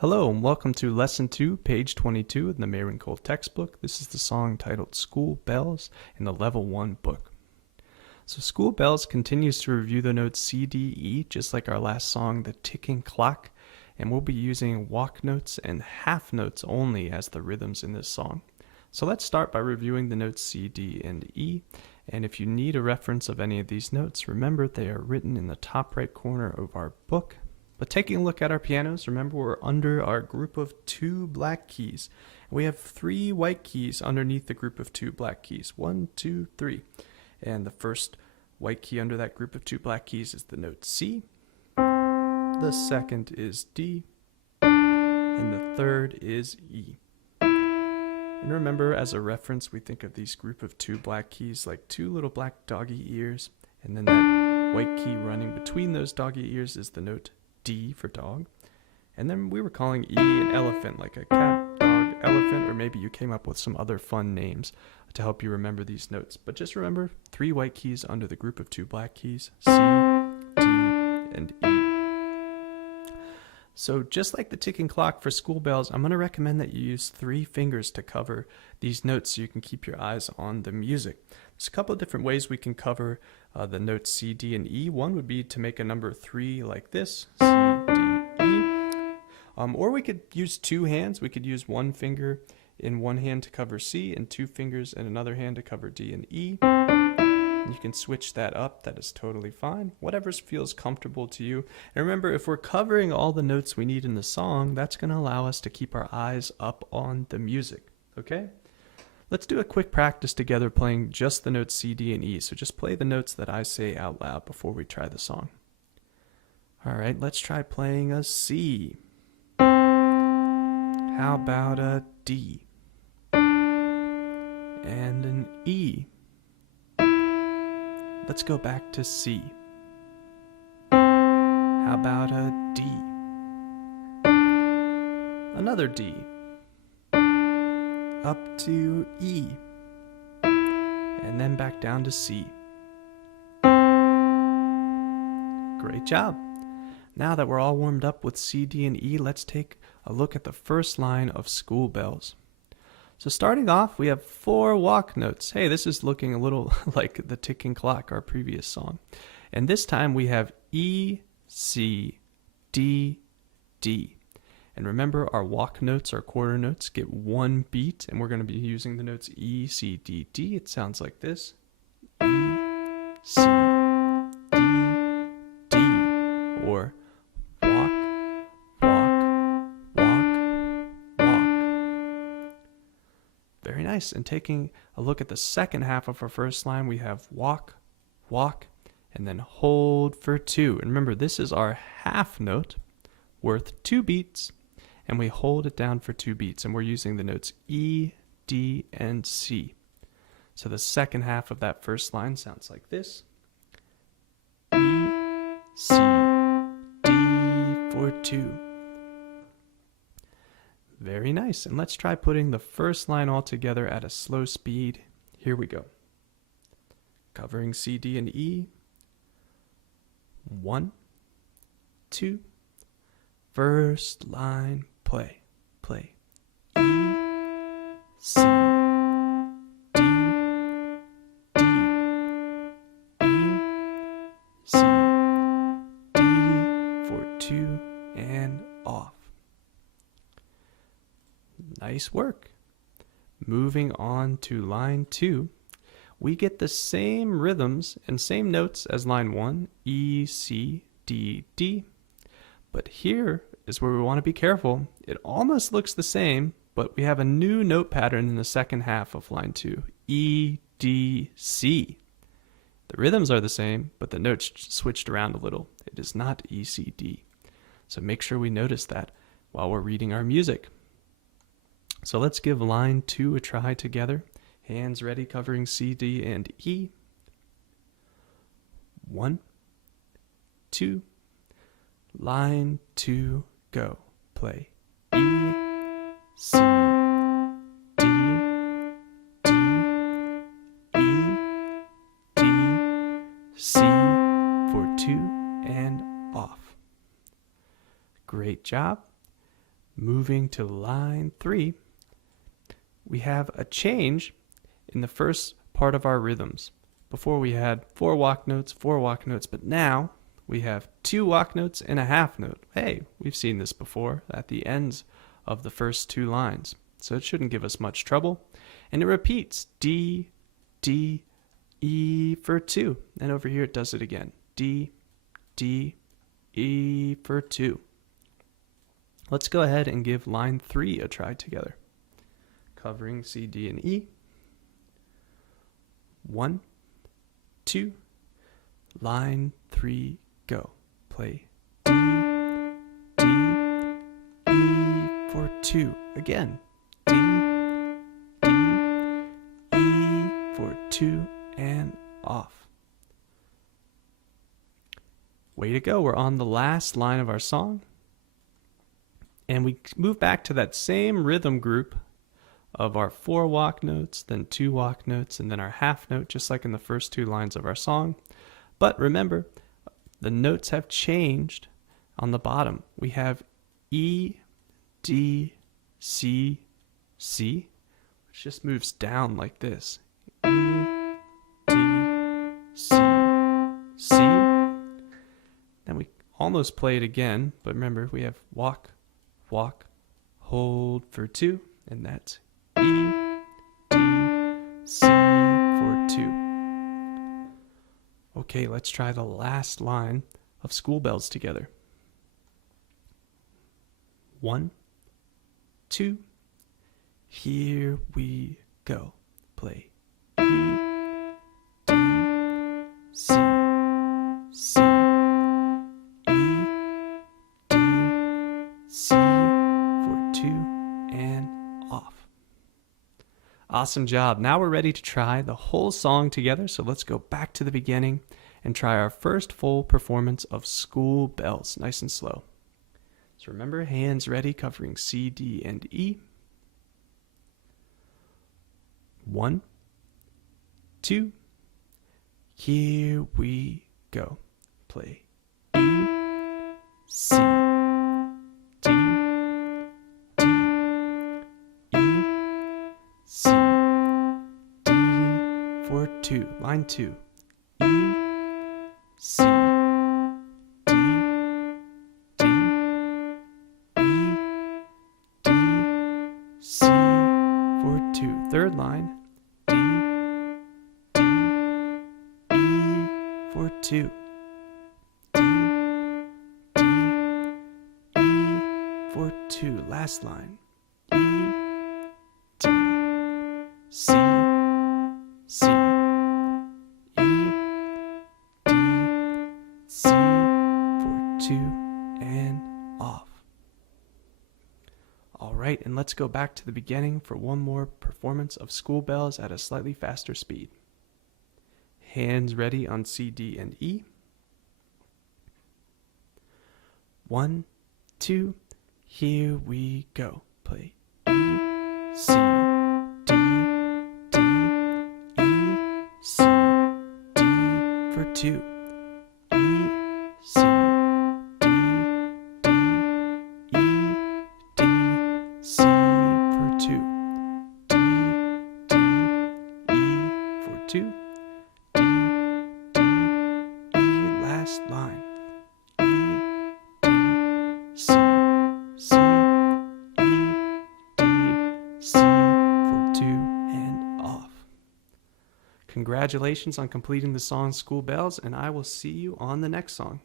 Hello and welcome to Lesson 2, page 22 in the Mary Cole textbook. This is the song titled School Bells in the Level 1 book. So School Bells continues to review the notes C, D, E, just like our last song, The Ticking Clock, and we'll be using walk notes and half notes only as the rhythms in this song. So let's start by reviewing the notes C, D, and E, and if you need a reference of any of these notes, remember they are written in the top right corner of our book. But taking a look at our pianos, remember we're under our group of 2 black keys. We have 3 white keys underneath the group of 2 black keys. 1, 2, 3. And the first white key under that group of 2 black keys is the note C. The second is D. And the third is E. And remember, as a reference, we think of these group of 2 black keys like 2 little black doggy ears. And then that white key running between those doggy ears is the note D for dog. And then we were calling E an elephant, like a cat, dog, elephant, or maybe you came up with some other fun names to help you remember these notes. But just remember 3 white keys under the group of 2 black keys, C, D, and E. So just like the ticking clock for School Bells, I'm going to recommend that you use 3 fingers to cover these notes so you can keep your eyes on the music. There's a couple of different ways we can cover the notes C, D, and E. One would be to make a number 3 like this, C, D, E. Or we could use 2 hands. We could use 1 finger in one hand to cover C and 2 fingers in another hand to cover D and E. You can switch that up. That is totally fine. Whatever feels comfortable to you. And remember, if we're covering all the notes we need in the song, that's going to allow us to keep our eyes up on the music. Okay? Let's do a quick practice together playing just the notes C, D, and E. So just play the notes that I say out loud before we try the song. All right, let's try playing a C. How about a D? And an E. Let's go back to C. How about a D? Another D. Up to E. And then back down to C. Great job. Now that we're all warmed up with C, D, and E, let's take a look at the first line of School Bells. So starting off, we have 4 walk notes. Hey, this is looking a little like the ticking clock, our previous song. And this time we have E, C, D, D. And remember, our walk notes, our quarter notes, get 1 beat, and we're going to be using the notes E, C, D, D. It sounds like this. E, C, D, D. Or walk, walk, walk, walk. Very nice. And taking a look at the second half of our first line, we have walk, walk, and then hold for 2. And remember, this is our half note worth 2 beats, and we hold it down for 2 beats, and we're using the notes E, D, and C. So the second half of that first line sounds like this. E, C, D for 2. Very nice. And let's try putting the first line all together at a slow speed. Here we go. Covering C, D, and E. 1, 2. First line, play, play. E, C, D, D, E, C, D for 2, and off. Nice work. Moving on to line 2, we get the same rhythms and same notes as line 1, E, C, D, D. But here is where we want to be careful. It almost looks the same, but we have a new note pattern in the second half of line 2, E, D, C. The rhythms are the same, but the notes switched around a little. It is not E, C, D. So make sure we notice that while we're reading our music. So let's give line 2 a try together. Hands ready, covering C, D, and E. 1, 2. Line 2, go. Play. E, C, D, D, E, D, C for 2, and off. Great job. Moving to line 3, we have a change in the first part of our rhythms. Before we had 4 walk notes, but now we have 2 walk notes and a half note. Hey, we've seen this before at the ends of the first 2 lines, so it shouldn't give us much trouble. And it repeats D, D, E for 2. And over here it does it again. D, D, E for 2. Let's go ahead and give line 3 a try together. Covering C, D, and E. 1, 2, line 3, go. Play D, D, E for 2. Again, D, D, E for 2, and off. Way to go, we're on the last line of our song. And we move back to that same rhythm group of our 4 walk notes, then 2 walk notes, and then our half note, just like in the first 2 lines of our song. But remember, the notes have changed on the bottom. We have E, D, C, C, which just moves down like this. E, D, C, C. Then we almost play it again, but remember, we have walk, walk, hold for 2, and that's E, D, C for 2. Okay, let's try the last line of School Bells together. 1, 2, here we go. Play E, D, C, C, E, D, C for 2, and off. Awesome job. Now we're ready to try the whole song together, so let's go back to the beginning and try our first full performance of School Bells, nice and slow. So remember, hands ready, covering C, D, and E. 1, 2, here we go. Play E, C, D, D, E, C, D for 2. Line 2. E, C, D, D, E, D, C for 2. Third line. D, D, E for 2. D, D, E for 2. Last line. E, D, C, C, E, D, C for 2, and off. All right, and let's go back to the beginning for one more performance of School Bells at a slightly faster speed. Hands ready on C, D, and E. 1, 2, here we go. Play E, C, D, D, E, C, D for 2. E, C, D, D, E, D, C for 2. D, D, E for 2. D, D, E, last line. E, D, C, C, E, D, C for 2, and off. Congratulations on completing the song School Bells, and I will see you on the next song.